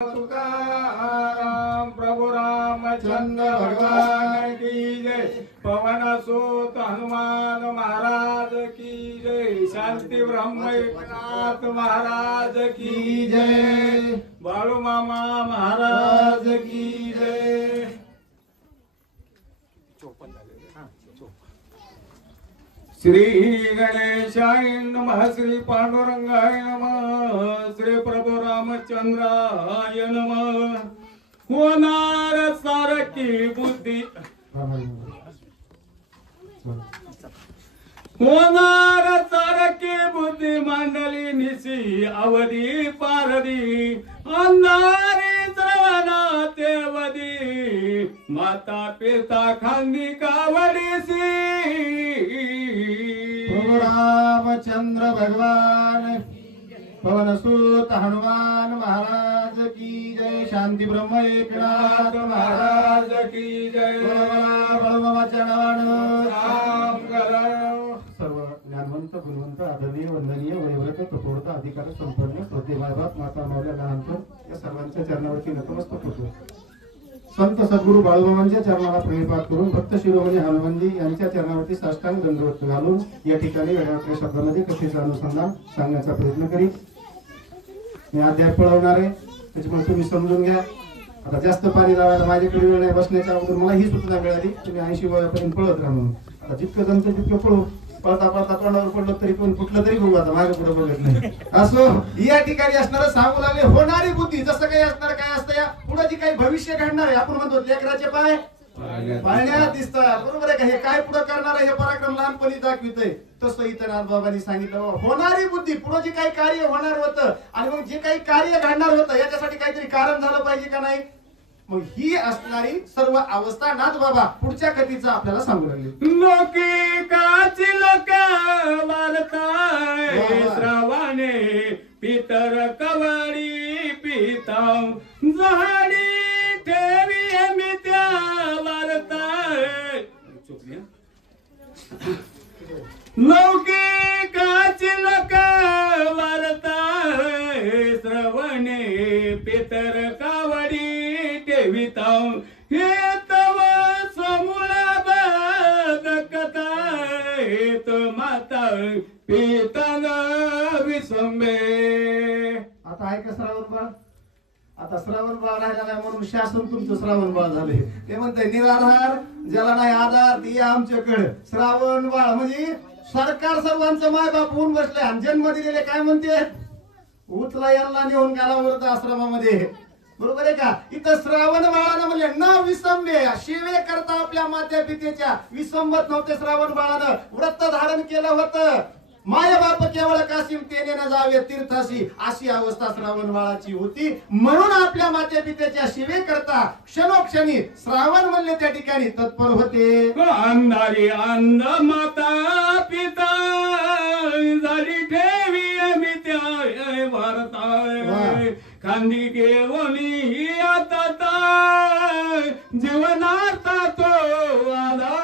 तुकाराम प्रभु रामचंद्र भगवान की जय। पवन सुत हनुमान महाराज की जय। शांति ब्रह्म एकनाथ महाराज की जय। बाळू मामा महाराज की जय। श्री गणेशाय नमः। श्री पांडुरंगाय नमः। श्री प्रभु रामचंद्राय नमः। होणार सारखी बुद्धी होणार सारखी बुद्धी मांडली निशी अवधी पारदी अंधारी श्रवणा तेवदी माता पिता खांदी कावडीसी रामचंद्र भगवान पवन सुत हनुमान महाराज की जय। शांति ब्रह्म एकनाथ महाराज की जय। सर्व ज्ञानवंत गुणवंत आदरणीय वंदनीय वयोवृद्ध तपोवृत्त अधिकार संपन्न श्रद्धेय मायबाप माता मावल्या लहानपण या सर्वांच्या चरणावरती नतमस्तक होतो। संत सद्गुरु बाळूमामांच्या चरणाला प्रेमपात करून भक्त शिरोमणी हनुमानजी यांच्या चरणावरती साष्टांग दंडवत घालून या ठिकाणी वेगवेगळ्या शब्दामध्ये कथेचं अनुसंधान सांगण्याचा प्रयत्न करीत मी अध्याय पळवणार आहे, त्याच्यामुळे तुम्ही समजून घ्या। आता जास्त पाणी लावायला माझ्याकडे वेळ नाही, बसण्याच्या अगोदर मला ही सूचना मिळाली तुम्ही 80 वयापर्यंत पळत राहा म्हणून। आता जितकं जमतं तितकं पळू, पळता पळता तोंडावर पडलं तरी पण कुठलं तरी बघू, आता मागे पुढे बघत नाही। असो या ठिकाणी असणार सांगू लागले होणारी बुद्धी जसं काही असणार काय असतं या पुढे जी काही भविष्य घडणार आहे आपण म्हणतो लेकराचे पाय पाळण्यात दिसतात, बरोबर आहे का? हे काय पुढे करणार आहे हे पराक्रम लहानपणी दाखवितय। तसं इथं नाथबाबांनी सांगितलं होणारी बुद्धी पुढे जे काही कार्य होणार होतं आणि मग जे काही कार्य घडणार होतं याच्यासाठी काहीतरी कारण झालं पाहिजे का नाही, मग ही असणारी सर्व अवस्था नाथबाबा पुढच्या कथेचं आपल्याला सांगू लागले। लोकी काची लोक वारताय श्रावणे पितर कवडी पिताव झाडी ठेवी मी त्या वारताय। लौकी काची लोक वारताय श्रवणे पितर कावडी ठेविताव हे तव समूळा बदकता हेत माता पितान विसंबे। आता ऐका श्रावण बाळ, आता श्रावण बाळ राहिला नाही म्हणून शासन तुमचं श्रावण बाळ झाले। ते म्हणते निराधार ज्याला नाही आधार ती आमच्याकडे श्रावण बाळ म्हणजे सरकार सर्वांचं माय बाप होऊन बसले आणि जन्म दिलेले काय म्हणते उचला यांना नेऊन गेला वृद्ध आश्रमामध्ये, बरोबर आहे का? इथं श्रावण बाळानं म्हणजे न विसंबे शिवे करता आपल्या मात्या पितेच्या विसंबत नव्हते। श्रावण बाळानं व्रत धारण केलं होतं, माय बाप केवळ काशीम तेने न जावे तीर्थाशी अशी अवस्था श्रावण बाळाची होती। म्हणून आपल्या माते पित्याच्या शिवे करता क्षणोक्षणी श्रावण म्हणले त्या ठिकाणी तत्पर होते। अंधारी अंध माता पिता झाली ठेवी मी त्या वारताय खांदी घेवली आता जीवनार्था तो आला।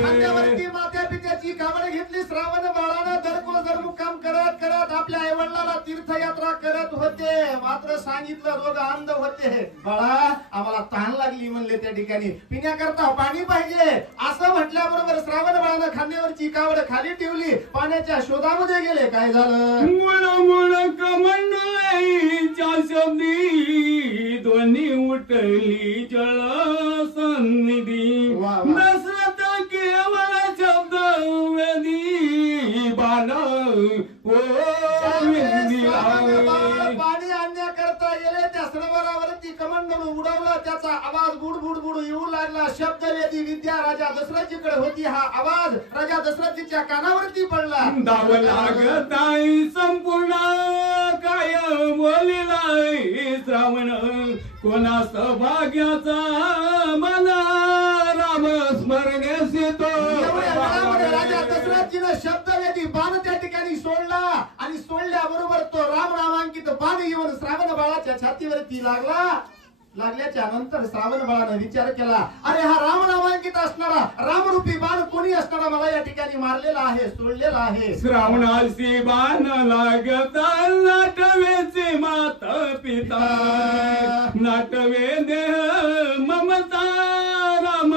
खांद्यावरती मात्या पित्याची कावड घेतली श्रावण बाळानं दर मुक्काम करत करत आपल्या आई वडिलांना तीर्थयात्रा करत होते। मात्र सांगितलं दोघं अंध होते, बाळा आम्हाला तहान लागली म्हणले त्या ठिकाणी पिण्याकरता पाणी पाहिजे असं म्हटल्याबरोबर श्रावण बाळानं खांद्यावरची कावड खाली ठेवली, पाण्याच्या शोधामध्ये गेले। काय झालं? मुळ मुळ कमंडळीच्या शब्दी ध्वनी उठली जळ सन्निधी नसरत केवळ शब्द वेदी बाण पाणी आणण्याकरता गेले त्या सरोवरावरती कमंडल उडवलं, त्याचा आवाज बुड बुड बुड येऊ लागला। शब्दवेदी विद्या राजा दशरथजीकडे होती, हा आवाज राजा दशरथजीच्या कानावरती पडला। दाव लागताई संपूर्ण काय बोलिलाय श्रावण कोणा सौभाग्याचा मला राम स्मरण्यास येतो। राजा दशरथजीने शब्दवेदी बाण त्या ठिकाणी सोडला आणि सोडल्याबरोबर तो राम नामांकित बाण येऊन श्रावण बाळाच्या छातीवरती लागला लागल्याच्या नंतर श्रावण बाळानं विचार केला, अरे हा राम नामांकित असणारा रामरूपी बाण कोणी असणारा मला या ठिकाणी मारलेला आहे, सोडलेला आहे. श्रावणासी बाण लागता नाटवेचे माता पिता नाटवे देह ममता राम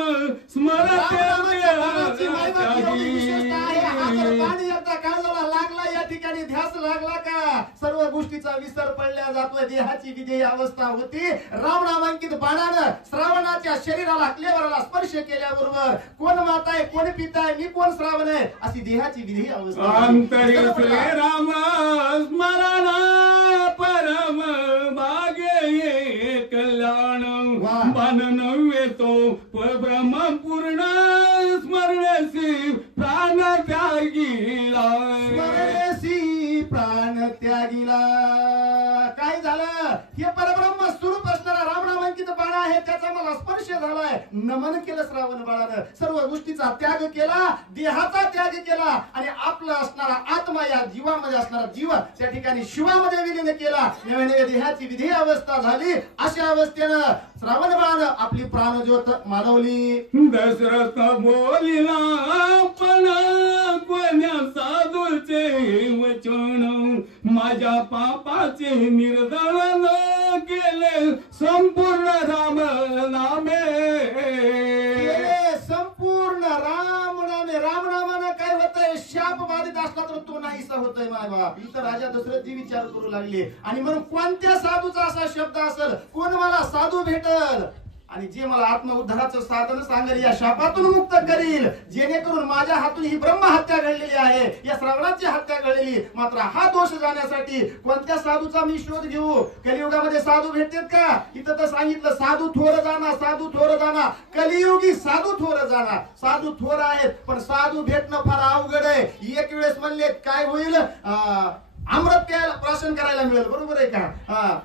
स्मरते रामनामाची महिमा एवढी विशिष्ट आहे. हा जर बाण एकदा काळजाला लागला, या ठिकाणी ध्यास लागला का सर्व गोष्टीचा विसर पडल्या जातोय. देहाची विधेय अवस्था होती. राम नामांकित बाणानं श्रावणाच्या शरीराला क्लेवराला स्पर्श केल्याबरोबर कोण माता आहे, कोण पिता आहे, मी कोण श्रावण आहे अशी देहाची विधेय अवस्था. अंतरी श्रीराम स्मरण परम भाग्य कल्याण बाण नव्हे तो ब्रह्म पूर्ण स्मरणसी प्राण त्यागीला स्मरणेसी प्राण त्यागीला. काय झालं, हे परब्रह्म स्वरूप असणारा रामनामांकित बाण आहे, त्याचा मला स्पर्श झालाय. नमन केलं श्रावण बाळानं, सर्व गोष्टीचा त्याग केला, देहाचा त्याग केला आणि आपला असणारा आत्मा या जीवामध्ये असणारा जीव त्या ठिकाणी शिवामध्ये विलीन केला. नव्याने देहाची विधेय अवस्था झाली. अशा अवस्थेनं श्रावण बाळानं आपली प्राणज्योत मालवली. दशरथ बोलिला पण कोण्या साधूचे वचन माझ्या पापाचे निर्दळन केले संपूर्ण राम नामे. संपूर्ण राम नामे. राम नामानं काय होतंय, शाप बाधित असला तर तो नाहीसा होतोय. माय बाप इथं राजा दशरथजी विचार करू लागले आणि म्हणून कोणत्या साधूचा असा शब्द असेल, कोण मला साधू भेटल आणि जे मला आत्मउद्धाराचं साधन सांगेल, या शापातून मुक्त करील, जेणेकरून माझ्या हातून ही ब्रह्महत्या घडलेली आहे, या श्रवणाची हत्या घडलेली. मात्र हा दोष जाण्यासाठी कोणत्या साधूचा मी शोध घेऊ. कलियुगामध्ये साधू भेटतात का? इथं तर सांगितलं साधू थोर जाणार, साधू थोर जाणार. कलियुगी साधू थोर जाणार. साधू थोर आहेत पण साधू भेटणं फार अवघड आहे. एक वेळेस म्हणले काय होईल, अमृत प्यायला प्राशन करायला मिळेल, बरोबर आहे का?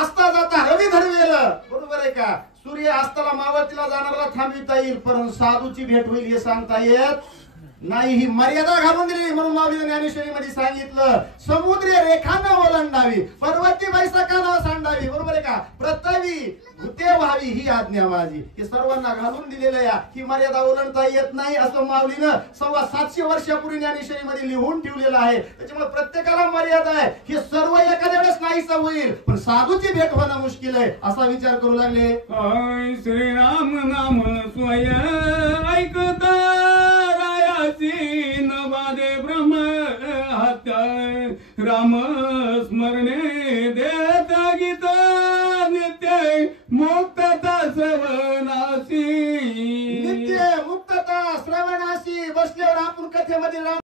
असता जाता रवी धरवेल, बरोबर आहे का? सूर्य अस्ताला मावळतीला जाणारा थांबविता येईल, परंतु साधूची भेट होईल हे सांगता येत नाही. ही मर्यादा घालून दिली. म्हणून माऊली ज्ञानेश्वरी मध्ये सांगितलं, समुद्र रेखा न ओलांडावी, पर्वती बैसका न सांडावी, बरोबर आहे का? पृथ्वी भूते व्हावी ही आज्ञा माझी. हे सर्वांना घालून दिलेलं या, ही मर्यादा ओलांडता येत नाही असं माऊलीनं 750 वर्षापूर्वी ज्ञानेश्वरी मध्ये लिहून ठेवलेलं आहे. त्याच्यामुळे प्रत्येकाला मर्यादा आहे. हे सर्व एखाद्या वेळेस नाहीसा होईल, पण साधूची भेट होणं मुश्किल आहे असा विचार करू लागले. श्रीराम नाम स्वय ऐकता नवादे ब्रह्म हत्या राम स्मरणे